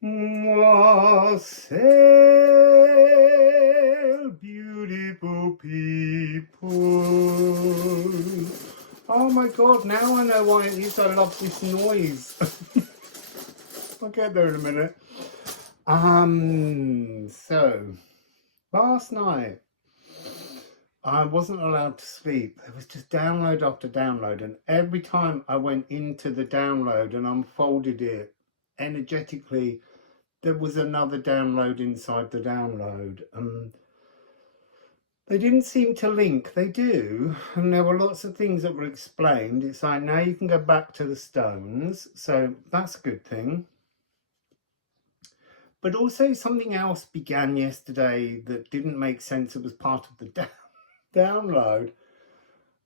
Wassail, beautiful people. Oh my god, now I know why it is I love this noise. I'll get there in a minute. So last night I wasn't allowed to sleep. There was just download after download, and every time I went into the download and unfolded it energetically, there was another download inside the download. They didn't seem to link. They do, and there were lots of things that were explained. It's like, now you can go back to the stones, so that's a good thing. But also something else began yesterday that didn't make sense. It was part of the download.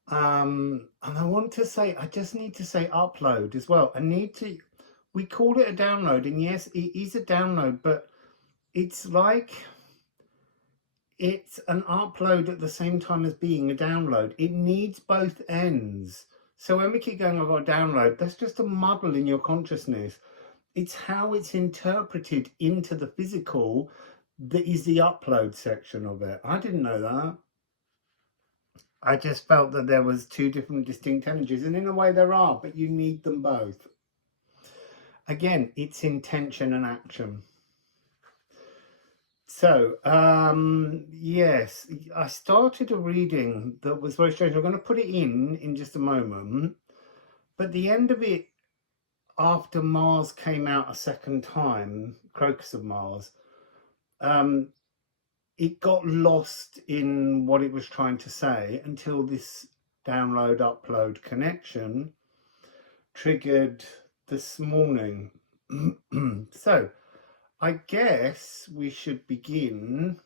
And I want to say, I just need to say upload as well. We call it a download, and yes, it is a download, but it's like it's an upload at the same time as being a download. It needs both ends. So when we keep going, I've got a download, that's just a muddle in your consciousness. It's how it's interpreted into the physical that is the upload section of it. I didn't know that. I just felt that there was two different distinct energies, and in a way there are, but you need them both. Again, it's intention and action. So, yes, I started a reading that was very strange. I'm going to put it in just a moment. But the end of it, after Mars came out a second time, Crocus of Mars, it got lost in what it was trying to say until this download, upload connection triggered this morning. So, I guess we should begin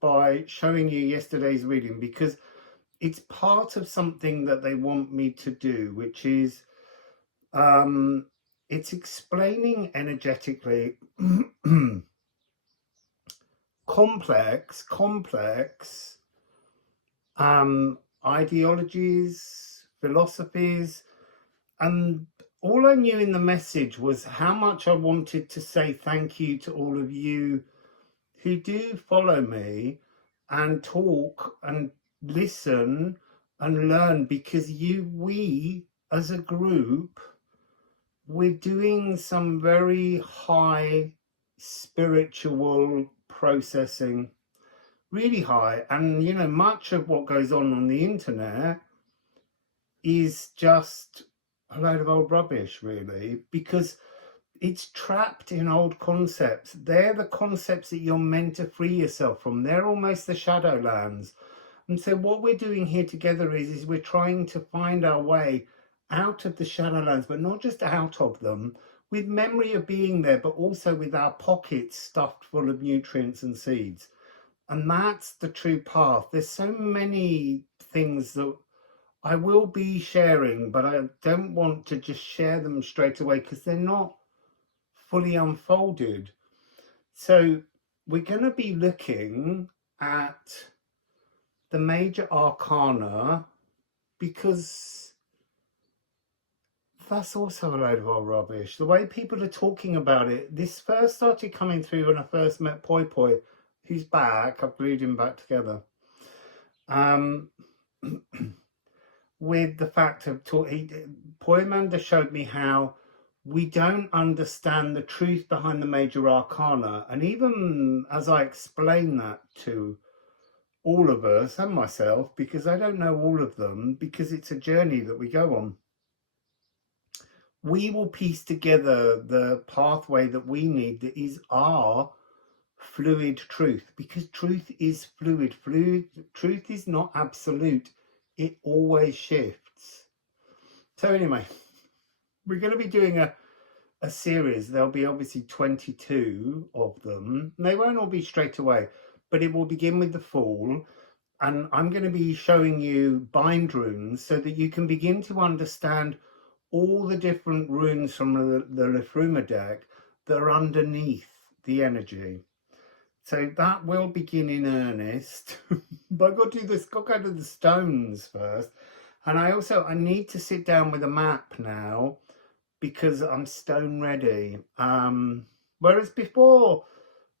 by showing you yesterday's reading, because it's part of something that they want me to do, which is it's explaining energetically complex ideologies, philosophies, and all I knew in the message was how much I wanted to say thank you to all of you who do follow me and talk and listen and learn, because we as a group, we're doing some very high spiritual processing, really high. And you know, much of what goes on the internet is just a load of old rubbish, really, because it's trapped in old concepts. They're the concepts that you're meant to free yourself from. They're almost the shadowlands. And so what we're doing here together is we're trying to find our way out of the shadowlands, but not just out of them, with memory of being there, but also with our pockets stuffed full of nutrients and seeds. And that's the true path. There's so many things that I will be sharing, but I don't want to just share them straight away because they're not fully unfolded. So we're going to be looking at the major arcana, because that's also a load of old rubbish. The way people are talking about it, this first started coming through when I first met Poi Poi, who's back. I've glued him back together. With the fact of Poimanda showed me how we don't understand the truth behind the major arcana, and even as I explain that to all of us and myself, because I don't know all of them, because it's a journey that we go on, we will piece together the pathway that we need, that is our fluid truth, because truth is fluid. Truth is not absolute. It always shifts. So anyway, we're going to be doing a series. There'll be obviously 22 of them. They won't all be straight away, but it will begin with the Fool. And I'm going to be showing you bind runes so that you can begin to understand all the different runes from the Liffruma deck that are underneath the energy. So that will begin in earnest. But I've got to do this, got to go to the stones first. And I need to sit down with a map now, because I'm stone ready. Whereas before,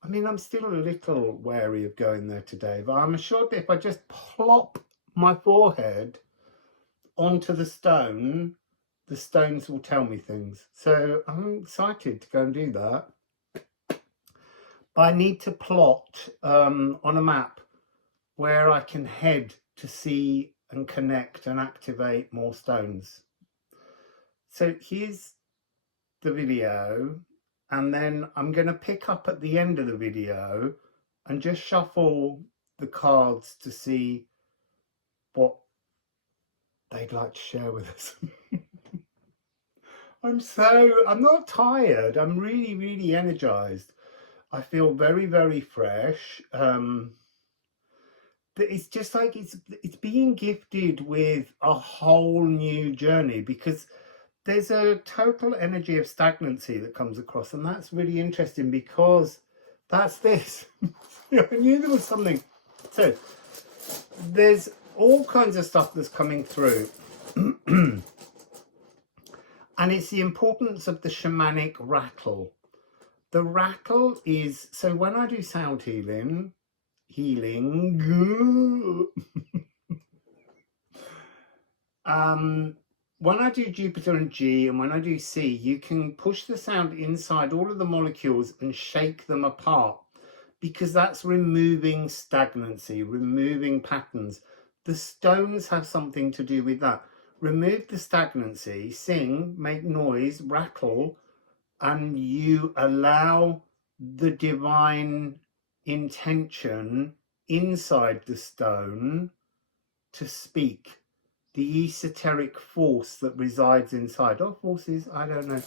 I mean, I'm still a little wary of going there today, but I'm assured that if I just plop my forehead onto the stones will tell me things. So I'm excited to go and do that. But I need to plot on a map where I can head to see and connect and activate more stones. So here's the video, and then I'm going to pick up at the end of the video and just shuffle the cards to see what they'd like to share with us. I'm not tired. I'm really, really energized. I feel very, very fresh. It's just like it's being gifted with a whole new journey, because there's a total energy of stagnancy that comes across, and that's really interesting because that's this. I knew there was something. So there's all kinds of stuff that's coming through. And it's the importance of the shamanic rattle. The rattle is, so when I do sound healing, when I do Jupiter and G and when I do C, you can push the sound inside all of the molecules and shake them apart, because that's removing stagnancy, removing patterns. The stones have something to do with that. Remove the stagnancy, sing, make noise, rattle, and you allow the divine intention inside the stone to speak. The esoteric force that resides inside. Or forces, I don't know.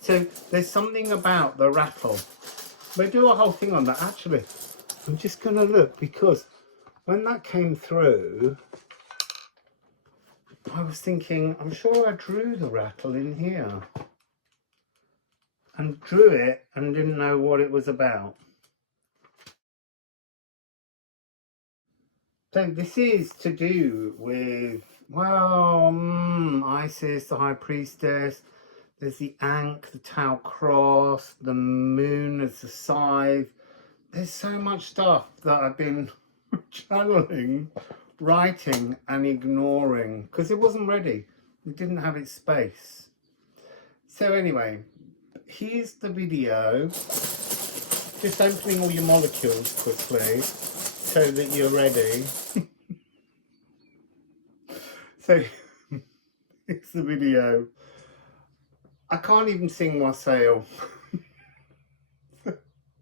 So there's something about the rattle. We'll do a whole thing on that. Actually, I'm just going to look, because when that came through, I was thinking, I'm sure I drew the rattle in here. And drew it and didn't know what it was about. So this is to do with, well, Isis, the High Priestess. There's the Ankh, the Tau Cross, the Moon as the Scythe. There's so much stuff that I've been channeling, writing and ignoring, because it wasn't ready. It didn't have its space. So anyway, here's the video. Just opening all your molecules quickly so that you're ready. So it's the video. I can't even sing Wassail.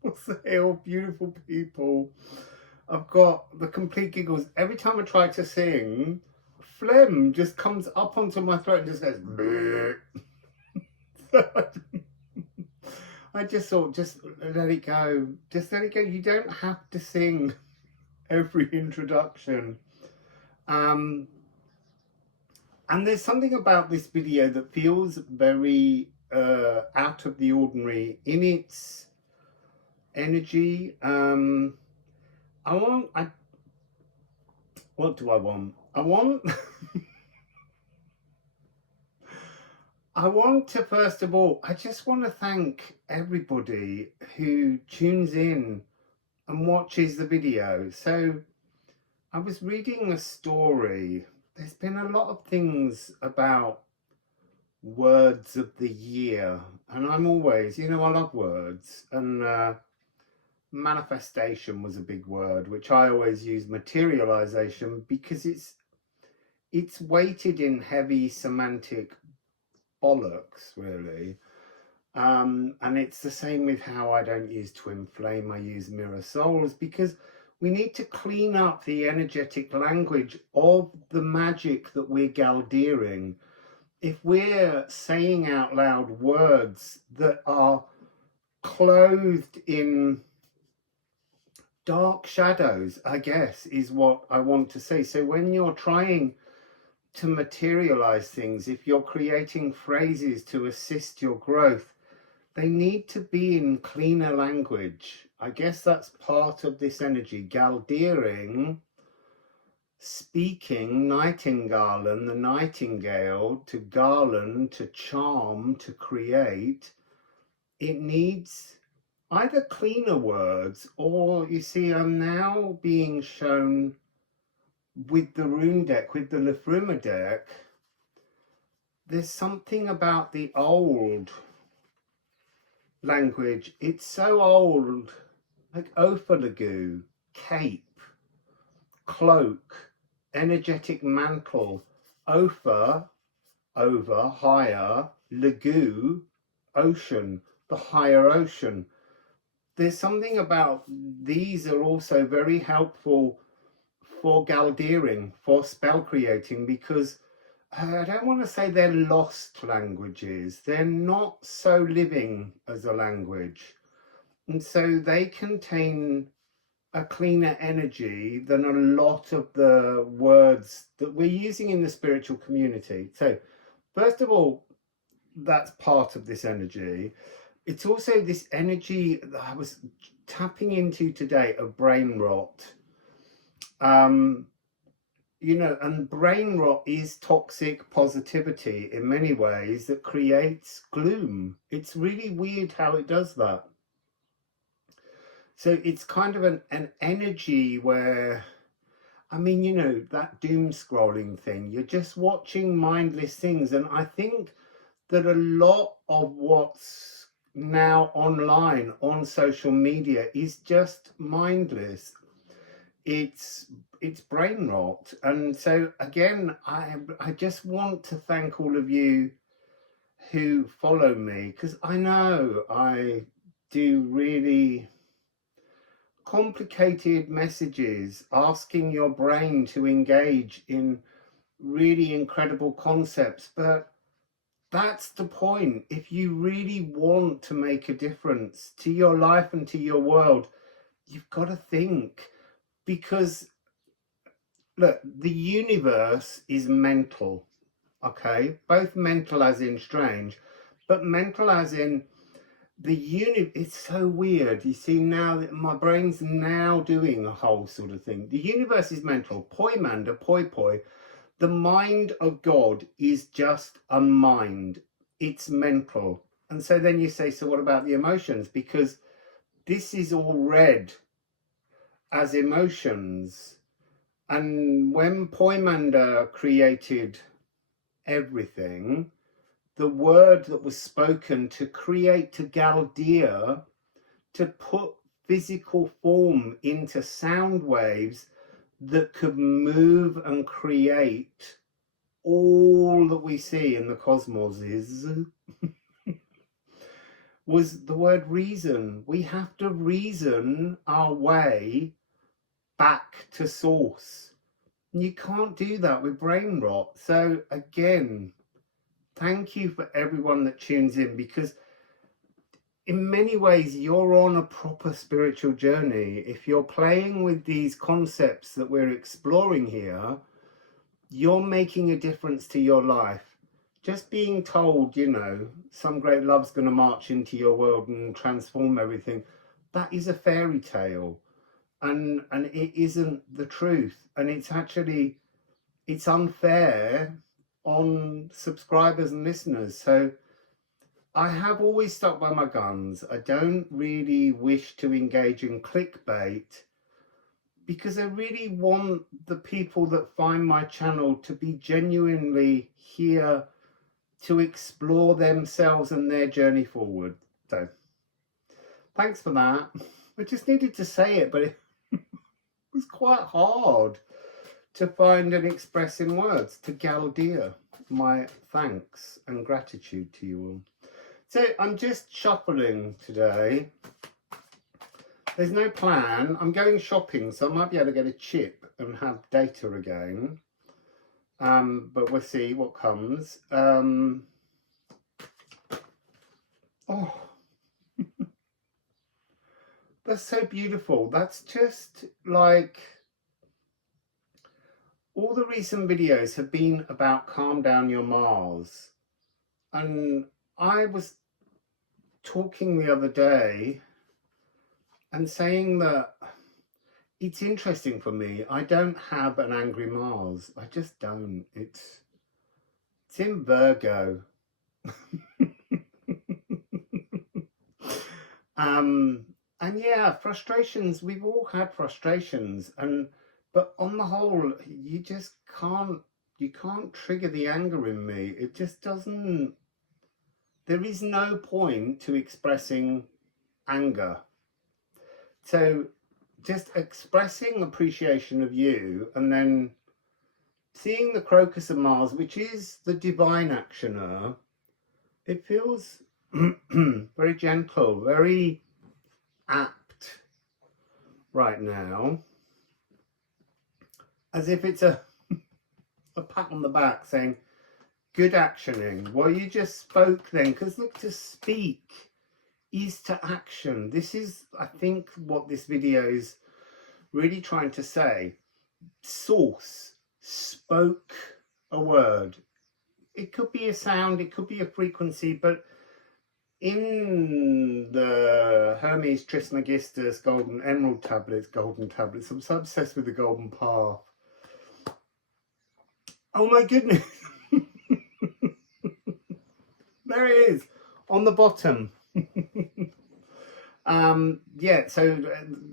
Wassail, beautiful people. I've got the complete giggles. Every time I try to sing, phlegm just comes up onto my throat and just goes bleh. I just thought, just let it go. Just let it go. You don't have to sing every introduction. And there's something about this video that feels very out of the ordinary in its energy. What do I want? I want to, first of all, I just want to thank everybody who tunes in and watches the video. So I was reading a story. There's been a lot of things about words of the year, and I'm always, I love words, and manifestation was a big word, which I always use materialization, because it's weighted in heavy semantic bollocks, really. And it's the same with how I don't use twin flame, I use mirror souls, because we need to clean up the energetic language of the magic that we're galdeering. If we're saying out loud words that are clothed in dark shadows, I guess, is what I want to say. So when you're trying to materialize things, if you're creating phrases to assist your growth, they need to be in cleaner language. I guess that's part of this energy, galdeering, speaking, nightingale, and the nightingale, to garland, to charm, to create. It needs either cleaner words, or you see, I'm now being shown with the rune deck, with the Liffruma deck, there's something about the old language. It's so old, like Ophalagu, cape, cloak, energetic mantle, Opha, over, higher, lagu, ocean, the higher ocean. There's something about these are also very helpful for galdeering, for spell creating, because I don't want to say they're lost languages. They're not so living as a language. And so they contain a cleaner energy than a lot of the words that we're using in the spiritual community. So first of all, that's part of this energy. It's also this energy that I was tapping into today of brain rot. You know, and brain rot is toxic positivity in many ways that creates gloom. It's really weird how it does that. So it's kind of an energy where, I mean, you know, that doom scrolling thing, you're just watching mindless things. And I think that a lot of what's now online on social media is just mindless. It's brain rot. And so again, I just want to thank all of you who follow me, because I know I do really complicated messages, asking your brain to engage in really incredible concepts, but that's the point. If you really want to make a difference to your life and to your world, you've got to think. Because look, the universe is mental, okay? Both mental as in strange, but mental as in the it's so weird. You see, now that my brain's now doing a whole sort of thing. The universe is mental. Poimanda, poi poi. The mind of God is just a mind. It's mental. And so then you say, so what about the emotions? Because this is all read as emotions. And when Poimanda created everything, the word that was spoken to create, to Galdeer, to put physical form into sound waves that could move and create all that we see in the cosmos was the word reason. We have to reason our way back to source. And you can't do that with brain rot. So again, thank you for everyone that tunes in, because in many ways you're on a proper spiritual journey. If you're playing with these concepts that we're exploring here, you're making a difference to your life. Just being told, you know, some great love's going to march into your world and transform everything, that is a fairy tale. And it isn't the truth. And it's actually, it's unfair on subscribers and listeners. So I have always stuck by my guns. I don't really wish to engage in clickbait, because I really want the people that find my channel to be genuinely here to explore themselves and their journey forward. So thanks for that. I just needed to say it, but it was quite hard to find and express in words. To Galdeer, my thanks and gratitude to you all. So I'm just shuffling today. There's no plan. I'm going shopping, so I might be able to get a chip and have data again. But we'll see what comes. Oh, that's so beautiful. That's just like, all the recent videos have been about calm down your Mars. And I was talking the other day and saying that it's interesting for me. I don't have an angry Mars. I just don't. It's in Virgo. And yeah, frustrations, we've all had frustrations, but on the whole, you just can't trigger the anger in me. It just doesn't, there is no point to expressing anger. So just expressing appreciation of you, and then seeing the crocus of Mars, which is the divine actioner, it feels very gentle, very apt right now, as if it's a pat on the back saying, good actioning. Well, you just spoke then, because look, to speak is to action. This is, I think, what this video is really trying to say. Source spoke a word. It could be a sound, it could be a frequency, but in the Hermes Trismegistus golden emerald tablets, I'm so obsessed with the golden path. Oh my goodness. There it is on the bottom. Yeah, so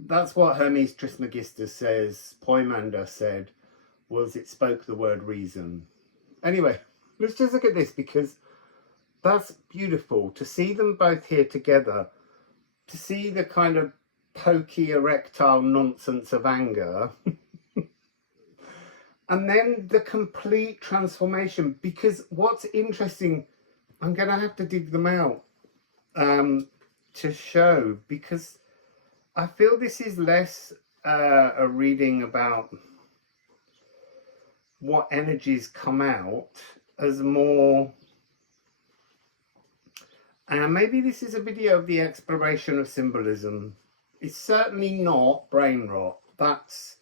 that's what Hermes Trismegistus says, Poimander said, was it spoke the word reason. Anyway, let's just look at this, because that's beautiful to see them both here together, to see the kind of pokey erectile nonsense of anger and then the complete transformation. Because what's interesting, I'm going to have to dig them out to show, because I feel this is less a reading about what energies come out, as more, and maybe this is a video of the exploration of symbolism. It's certainly not brain rot, that's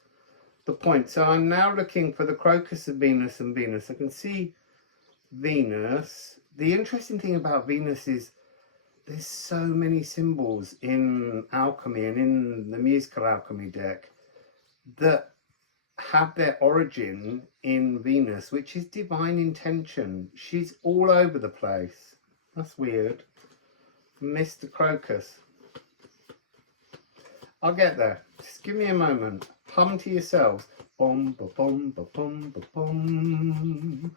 the point. So I'm now looking for the crocus of Venus and Venus. I can see Venus. The interesting thing about Venus is there's so many symbols in alchemy and in the musical alchemy deck that have their origin in Venus, which is divine intention. She's all over the place. That's weird. Mr. Crocus. I'll get there. Just give me a moment. Hum to yourselves. Bom ba bom ba bom ba bom.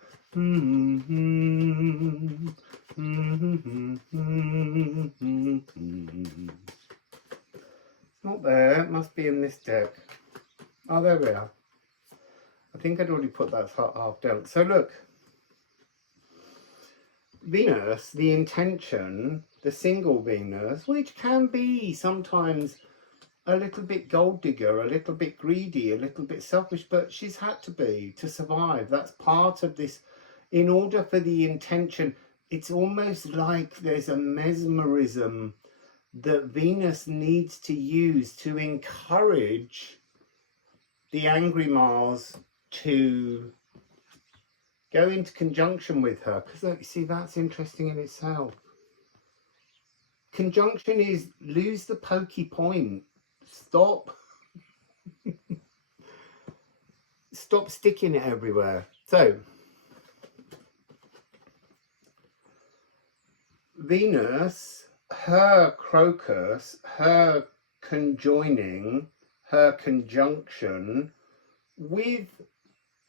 It's not there. It must be in this deck. Oh, there we are. I think I'd already put that half down. So look, Venus, the intention, the single Venus, which can be sometimes a little bit gold digger, a little bit greedy, a little bit selfish, but she's had to be to survive. That's part of this. In order for the intention, it's almost like there's a mesmerism that Venus needs to use to encourage the angry Mars to go into conjunction with her. Because look, you see, that's interesting in itself. Conjunction is lose the pokey point. Stop. Stop sticking it everywhere. So Venus, her crocus, her conjoining, her conjunction with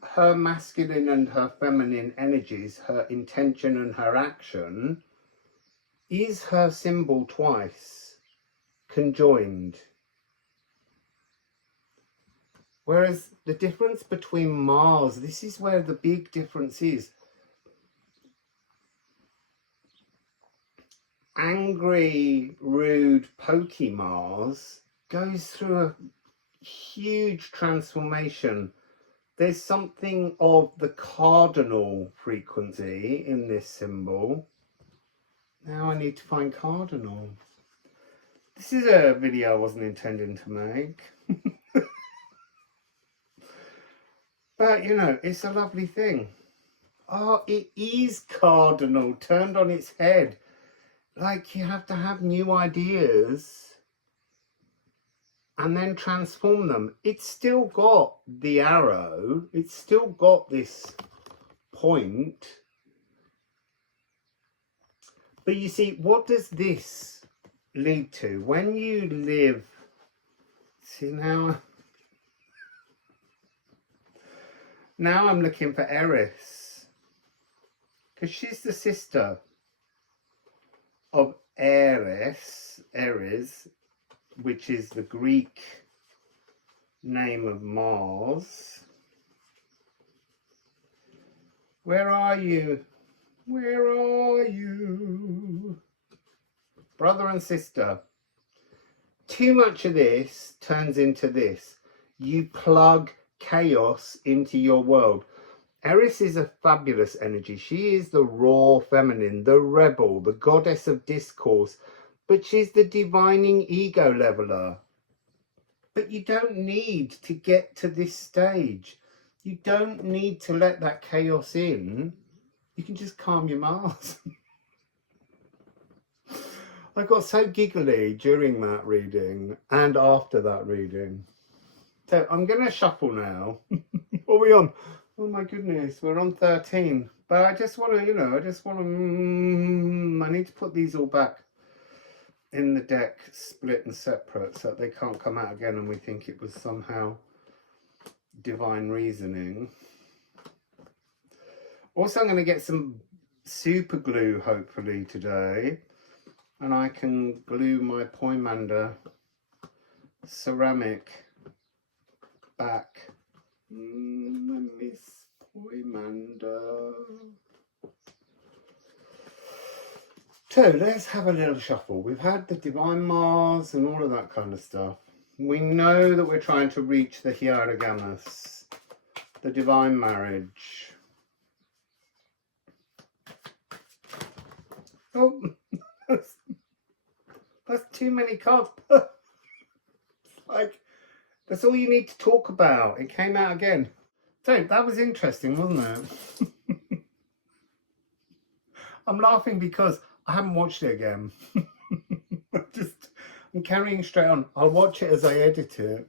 her masculine and her feminine energies, her intention and her action, is her symbol twice conjoined. Whereas the difference between Mars, this is where the big difference is. Angry, rude, pokey Mars goes through a huge transformation. There's something of the cardinal frequency in this symbol. Now I need to find cardinal. This is a video I wasn't intending to make. But, you know, it's a lovely thing. Oh, it is cardinal, turned on its head. Like, you have to have new ideas and then transform them. It's still got the arrow. It's still got this point. But you see, what does this lead to? When you live, see now I'm looking for Eris, because she's the sister of Ares, which is the Greek name of Mars. Where are you? Where are you? Brother and sister. Too much of this turns into this. You plug chaos into your world. Eris is a fabulous energy. She is the raw feminine, the rebel, the goddess of discourse, but she's the divining ego leveler. But you don't need to get to this stage. You don't need to let that chaos in. You can just calm your Mars. I got so giggly during that reading and after that reading. So I'm going to shuffle now. What are we on? Oh my goodness, we're on 13. But I just want to, I need to put these all back in the deck, split and separate, so that they can't come out again and we think it was somehow divine reasoning. Also, I'm going to get some super glue, hopefully, today. And I can glue my Poimander ceramic back. I miss Poimander. So let's have a little shuffle. We've had the Divine Mars and all of that kind of stuff. We know that we're trying to reach the Hierogamous, the Divine Marriage. Oh, that's too many cards. Like, that's all you need to talk about. It came out again. So that was interesting, wasn't it? I'm laughing because I haven't watched it again. I'm carrying straight on. I'll watch it as I edit it.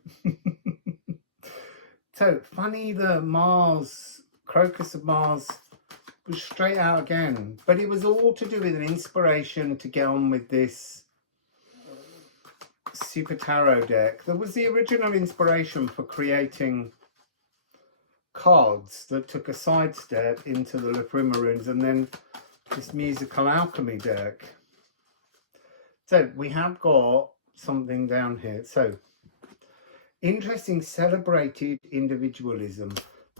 So funny, the Mars, Crocus of Mars, was straight out again. But it was all to do with an inspiration to get on with this Super Tarot deck. There was the original inspiration for creating cards that took a sidestep into the Liffruma runes, and then this musical alchemy deck. So we have got something down here. So interesting, celebrated individualism.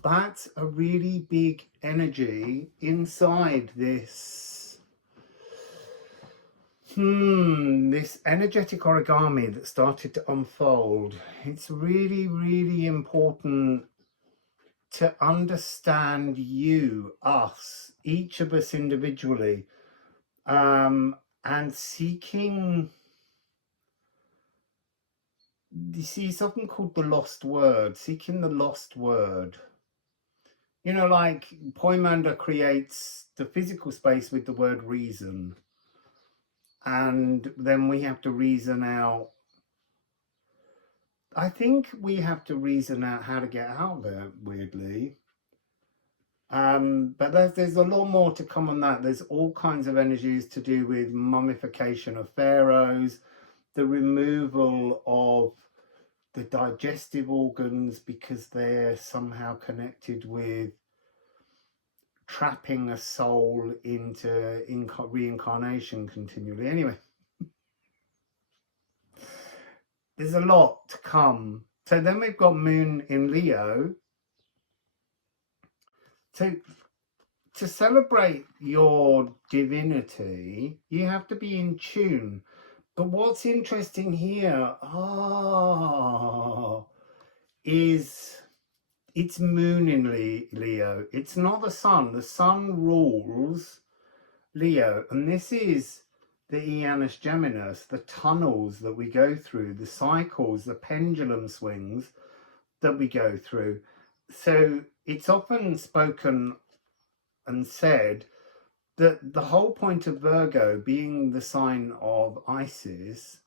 That's a really big energy inside this. This energetic origami that started to unfold. It's really, really important to understand you, us, each of us individually, and seeking. You see, it's often called the lost word, seeking the lost word. You know, like Poimander creates the physical space with the word reason. And then we have to reason out. I think we have to reason out how to get out of it, weirdly. But there's a lot more to come on that. There's all kinds of energies to do with mummification of pharaohs, the removal of the digestive organs because they're somehow connected with trapping a soul into reincarnation continually. Anyway, there's a lot to come. So then we've got Moon in Leo. So to celebrate your divinity, you have to be in tune. But what's interesting here is it's Moon in Leo. It's not the Sun. The Sun rules Leo. And this is the Janus Geminus, the tunnels that we go through, the cycles, the pendulum swings that we go through. So it's often spoken and said that the whole point of Virgo being the sign of Isis,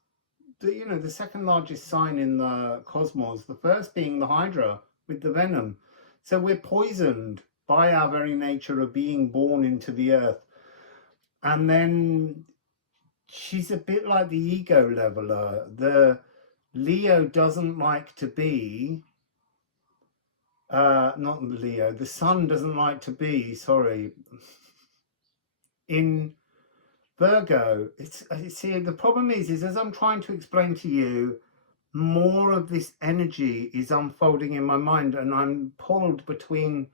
the second largest sign in the cosmos, the first being the Hydra with the venom. So we're poisoned by our very nature of being born into the earth. And then she's a bit like the ego leveler. The Leo doesn't like to be, not Leo, the sun doesn't like to be, sorry, in Virgo. See, the problem is as I'm trying to explain to you, more of this energy is unfolding in my mind, and I'm pulled between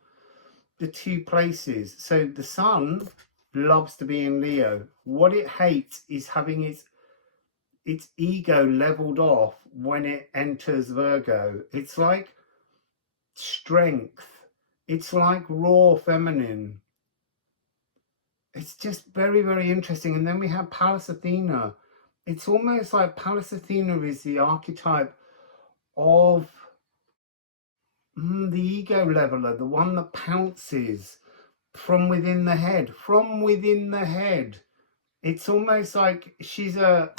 the two places. So the sun loves to be in Leo. What it hates is having its ego leveled off when it enters Virgo. It's like strength. It's like raw feminine. It's just very, very interesting. And then we have Pallas Athena. It's almost like Pallas Athena is the archetype of the ego leveler, the one that pounces from within the head. From within the head. It's almost like she's a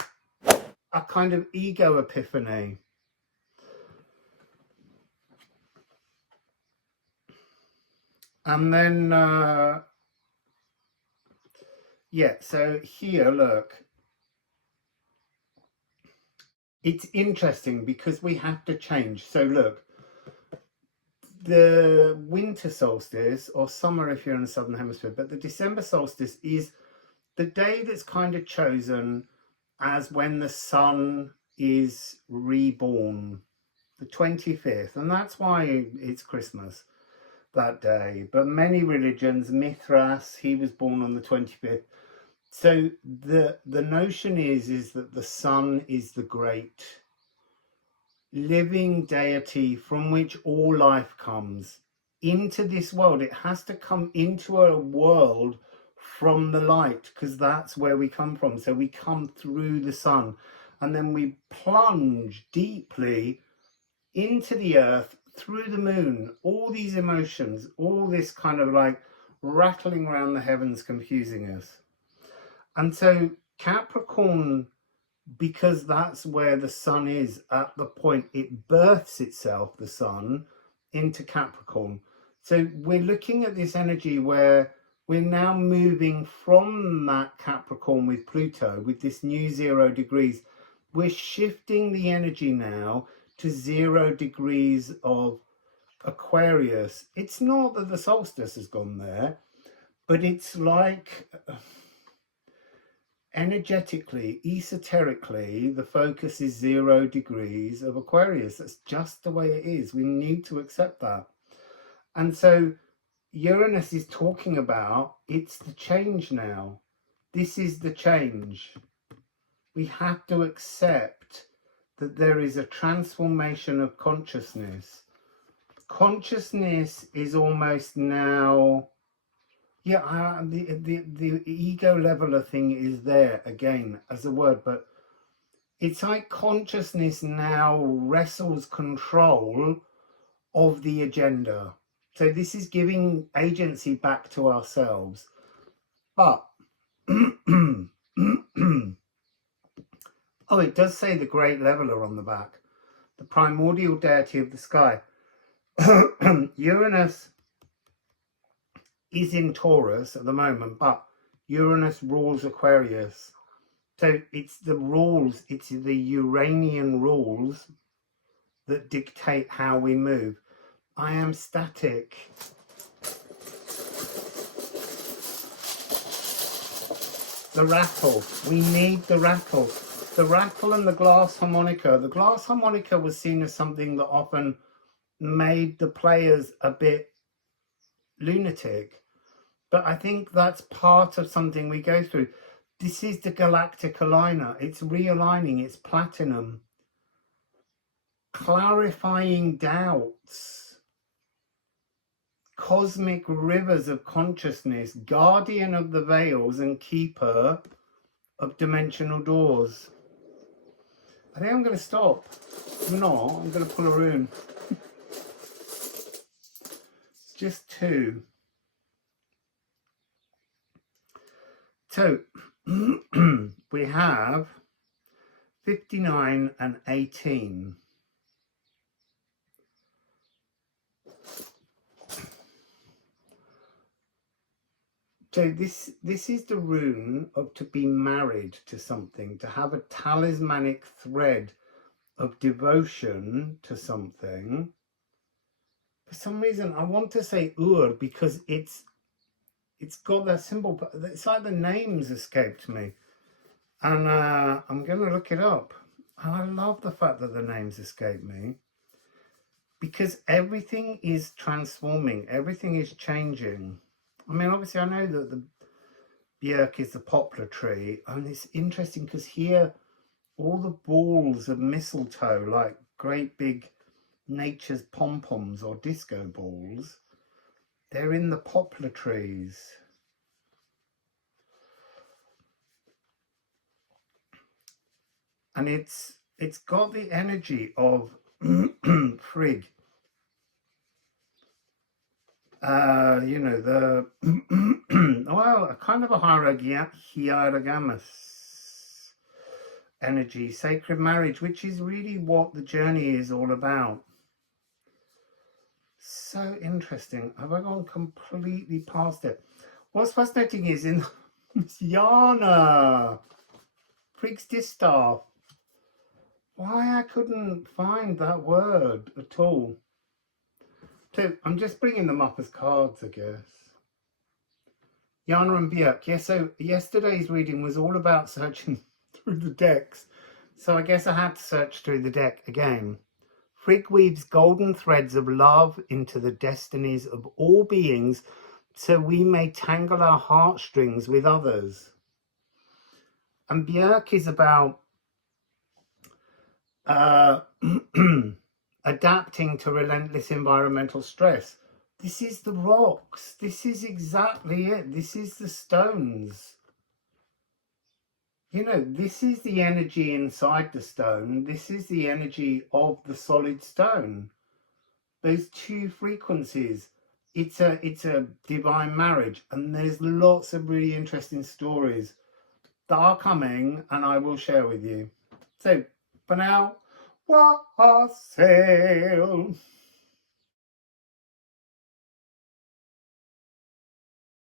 kind of ego epiphany. And then, yeah, so here, look. It's interesting because we have to change. So look, the winter solstice, or summer if you're in the southern hemisphere, but the December solstice is the day that's kind of chosen as when the sun is reborn, the 25th, and that's why it's Christmas that day. But many religions, Mithras, he was born on the 25th. So the notion is that the sun is the great living deity from which all life comes into this world. It has to come into a world from the light, because that's where we come from. So we come through the sun, and then we plunge deeply into the earth through the moon. All these emotions, all this kind of like rattling around the heavens, confusing us. And so Capricorn, because that's where the sun is at the point it births itself, the sun, into Capricorn. So we're looking at this energy where we're now moving from that Capricorn with Pluto, with this new 0 degrees. We're shifting the energy now to 0 degrees of Aquarius. It's not that the solstice has gone there, but it's like energetically, esoterically, the focus is 0 degrees of Aquarius. That's just the way it is. We need to accept that. And so Uranus is talking about, it's the change now. This is the change. We have to accept that there is a transformation of consciousness. Consciousness is almost now, yeah, the ego leveler thing is there again as a word, but it's like consciousness now wrestles control of the agenda. So this is giving agency back to ourselves. But oh, it does say the great leveler on the back, the primordial deity of the sky. Uranus is in Taurus at the moment, but Uranus rules Aquarius. So it's the rules, it's the Uranian rules that dictate how we move. I am static. The rattle. We need the rattle. The rattle and the glass harmonica. The glass harmonica was seen as something that often made the players a bit lunatic. But I think that's part of something we go through. This is the galactic aligner. It's realigning. It's platinum. Clarifying doubts. Cosmic rivers of consciousness. Guardian of the veils and keeper of dimensional doors. I think I'm going to stop. No, I'm going to pull a rune. Just 2. So we have 59 and 18. So this is the rune of to be married to something, to have a talismanic thread of devotion to something. For some reason, I want to say Ur because it's got that symbol, but it's like the names escaped me. And I'm going to look it up. And I love the fact that the names escape me. Because everything is transforming. Everything is changing. I mean, obviously, I know that the björk is the poplar tree. And it's interesting because here, all the balls of mistletoe, like great big nature's pom-poms or disco balls, they're in the poplar trees. And it's got the energy of Frigg. You know, the well, a kind of a hierogamous energy, sacred marriage, which is really what the journey is all about. So interesting. Have I gone completely past it? What's fascinating is in Yana, Frigg's distaff. Why I couldn't find that word at all. So I'm just bringing them up as cards, I guess. Yana and Björk. Yeah, so yesterday's reading was all about searching through the decks. So I guess I had to search through the deck again. Frigg weaves golden threads of love into the destinies of all beings so we may tangle our heartstrings with others. And Björk is about adapting to relentless environmental stress. This is the rocks. This is exactly it. This is the stones. You know, this is the energy inside the stone. This is the energy of the solid stone. Those two frequencies. It's a divine marriage. And there's lots of really interesting stories that are coming and I will share with you. So, for now, Wassail.